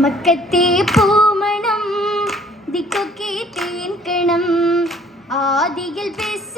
മക്കത്തെ പൂമണം ദിക്കൊക്കെ തേൻകണം ആദികൾ പേസ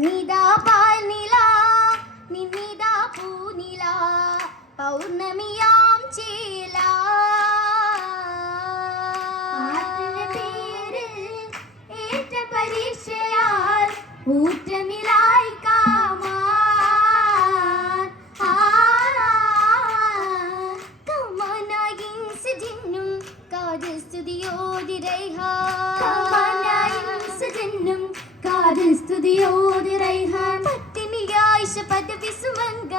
നീതാ പാൽ നില നിന്നിതാ പൂനില പൗർണമിയാം ചേ ಆಕಾಶ ಪದ ಬಿಸುವಂಗ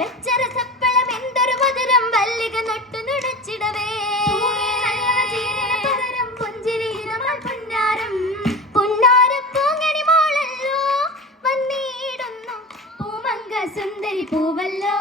വെച്ചരസപ്പളം എന്തൊരു മധുരം വല്ലിക നൊട്ടു നുണച്ചിടവേ. സുന്ദരി പൂവല്ലോ.